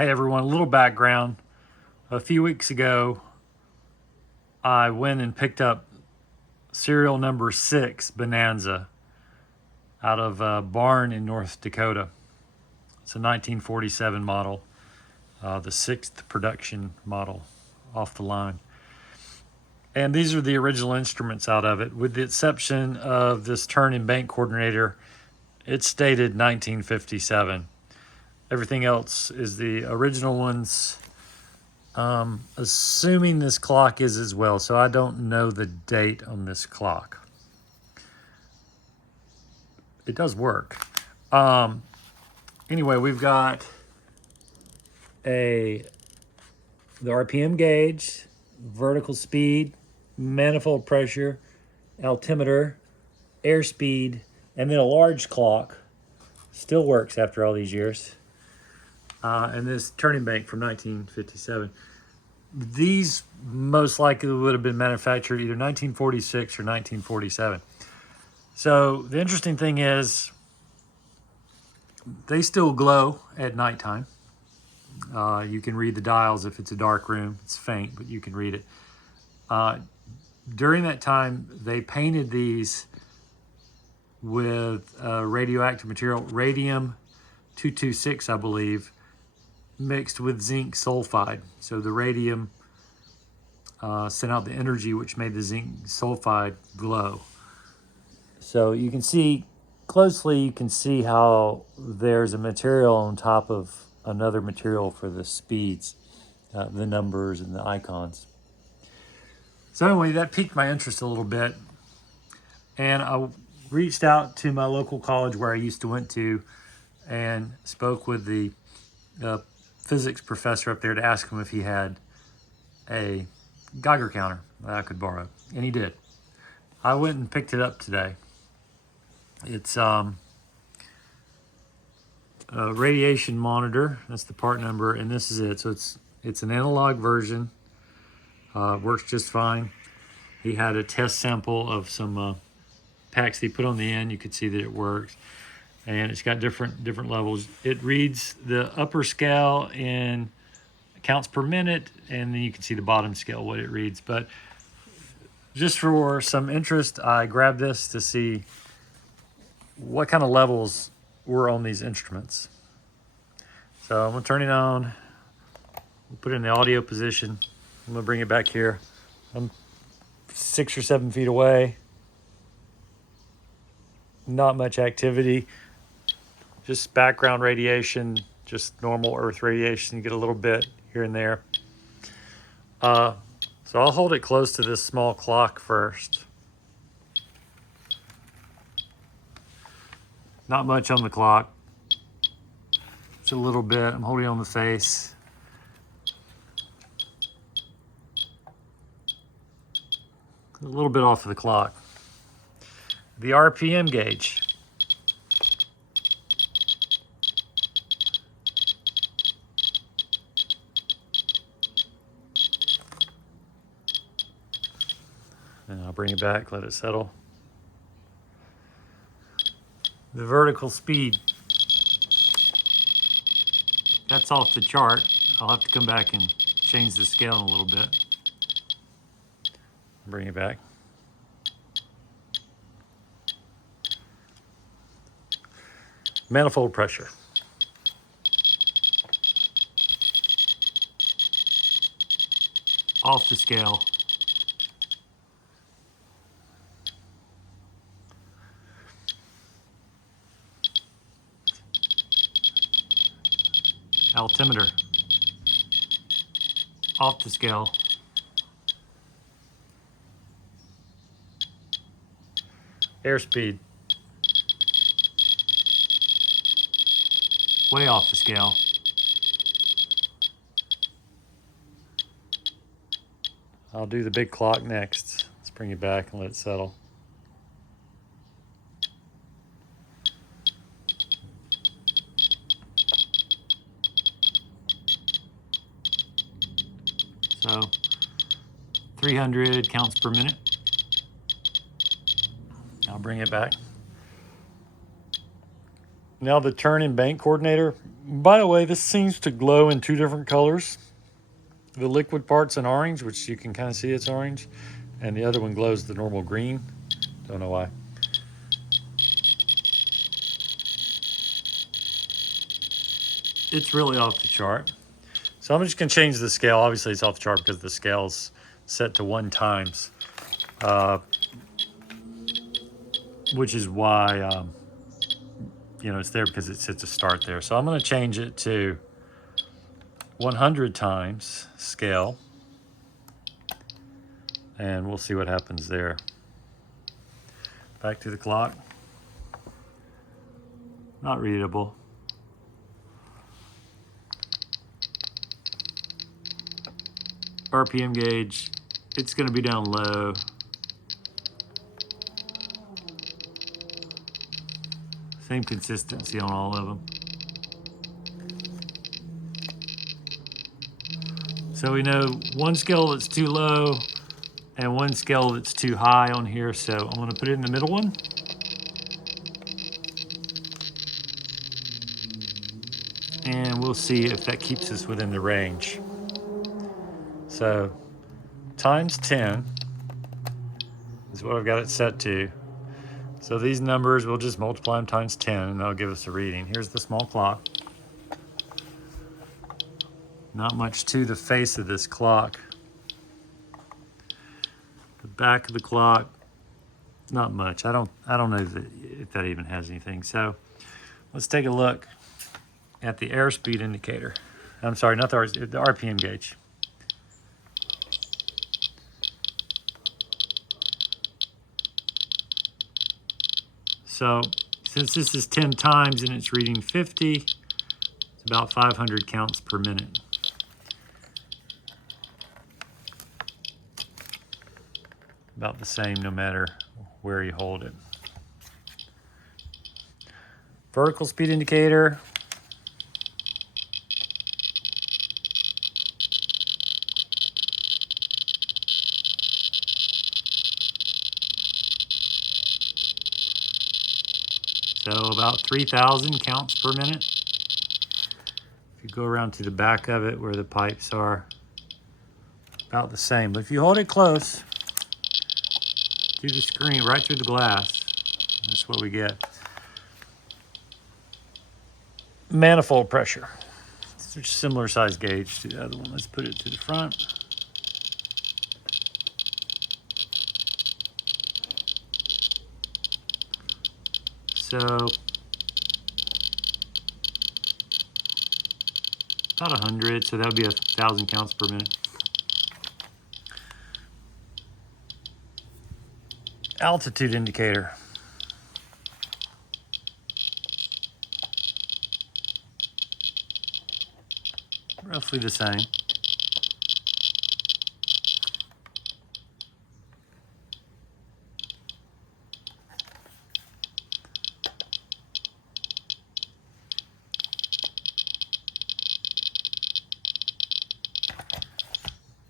Hey everyone, a little background. A few weeks ago, I went and picked up serial number 6 Bonanza out of a barn in North Dakota. It's a 1947 model, the 6th production model off the line. And these are the original instruments out of it, with the exception of this turn and bank coordinator. It's stated 1957. Everything else is the original ones. Assuming this clock is as well, so I don't know the date on this clock. It does work. Anyway, we've got the RPM gauge, vertical speed, manifold pressure, altimeter, airspeed, and then a large clock. Still works after all these years. And this turning bank from 1957. These most likely would have been manufactured either 1946 or 1947. So the interesting thing is they still glow at nighttime. You can read the dials if it's a dark room. It's faint, but you can read it. During that time, they painted these with radioactive material, Radium-226, I believe, mixed with zinc sulfide. So the radium sent out the energy which made the zinc sulfide glow. So you can see closely, you can see how there's a material on top of another material for the speeds, the numbers and the icons. So anyway, that piqued my interest a little bit. And I reached out to my local college where I used to went to and spoke with the physics professor up there to ask him if he had a Geiger counter that I could borrow, and he did. I went and picked it up today. It's a radiation monitor. That's the part number, and this is it. So it's an analog version. Works just fine. He had a test sample of some packs he put on the end. You could see that it works. And it's got different levels. It reads the upper scale in counts per minute, and then you can see the bottom scale, what it reads. But just for some interest, I grabbed this to see what kind of levels were on these instruments. So I'm gonna turn it on, we'll put it in the audio position. I'm gonna bring it back here. I'm 6 or 7 feet away. Not much activity. Just background radiation, just normal Earth radiation. You get a little bit here and there. So I'll hold it close to this small clock first. Not much on the clock. Just a little bit. I'm holding on the face. A little bit off of the clock. The RPM gauge. And I'll bring it back, let it settle. The vertical speed. That's off the chart. I'll have to come back and change the scale in a little bit. Bring it back. Manifold pressure. Off the scale. Altimeter. Off the scale. Airspeed. Way off the scale. I'll do the big clock next. Let's bring it back and let it settle. So 300 counts per minute. I'll bring it back. Now the turn and bank coordinator. By the way, this seems to glow in two different colors. The liquid part's in orange, which you can kind of see it's orange, and the other one glows the normal green. Don't know why. It's really off the chart. So I'm just going to change the scale. Obviously, it's off the chart because the scale's set to 1 times, which is why it's there because it sets a start there. So I'm going to change it to 100 times scale, and we'll see what happens there. Back to the clock. Not readable. RPM gauge, it's going to be down low. Same consistency on all of them. So we know one scale that's too low and one scale that's too high on here. So I'm going to put it in the middle one. And we'll see if that keeps us within the range. So times 10 is what I've got it set to. So these numbers, we'll just multiply them times 10 and that'll give us a reading. Here's the small clock. Not much to the face of this clock. The back of the clock, not much. I don't know if that even has anything. So let's take a look at the airspeed indicator. I'm sorry, not the RPM gauge. So since this is 10 times and it's reading 50, it's about 500 counts per minute. About the same no matter where you hold it. Vertical speed indicator. So about 3,000 counts per minute. If you go around to the back of it where the pipes are, about the same. But if you hold it close to the screen, right through the glass, that's what we get. Manifold pressure. It's a similar size gauge to the other one. Let's put it to the front. So about 100, so that would be 1,000 counts per minute. Altitude indicator. Roughly the same.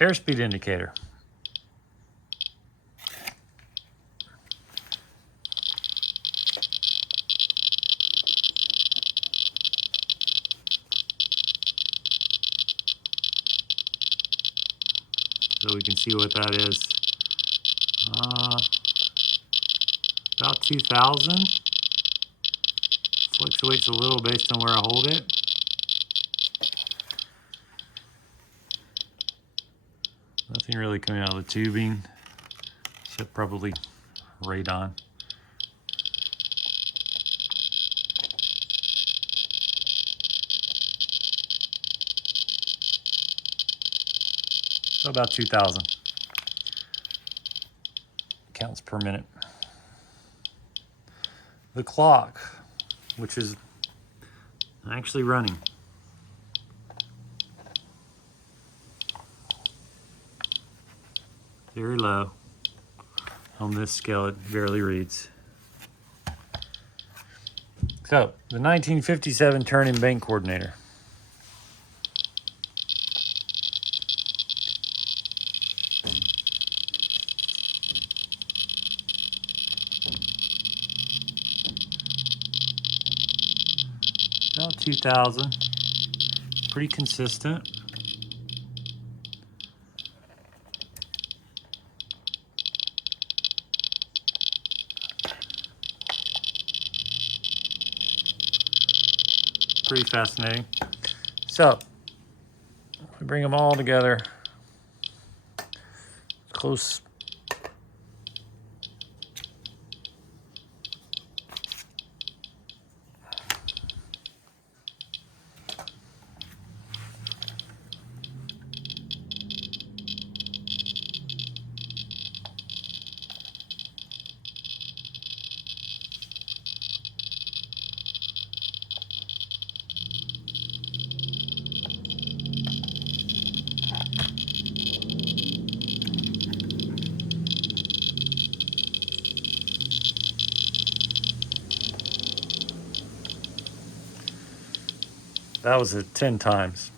Airspeed indicator. So we can see what that is. About 2,000. Fluctuates a little based on where I hold it. Nothing really coming out of the tubing, except probably radon. So about 2,000 counts per minute. The clock, which is actually running. Very low. On this scale, it barely reads. So, the 1957 turn and bank coordinator. 2000. Pretty consistent. Pretty fascinating. So, we bring them all together. Close. That was at 10 times.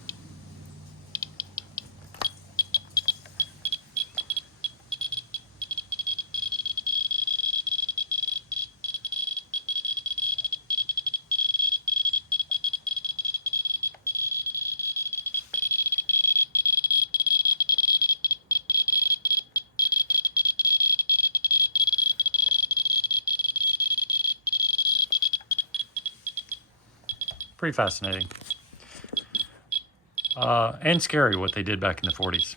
Pretty fascinating. And scary what they did back in the 40s.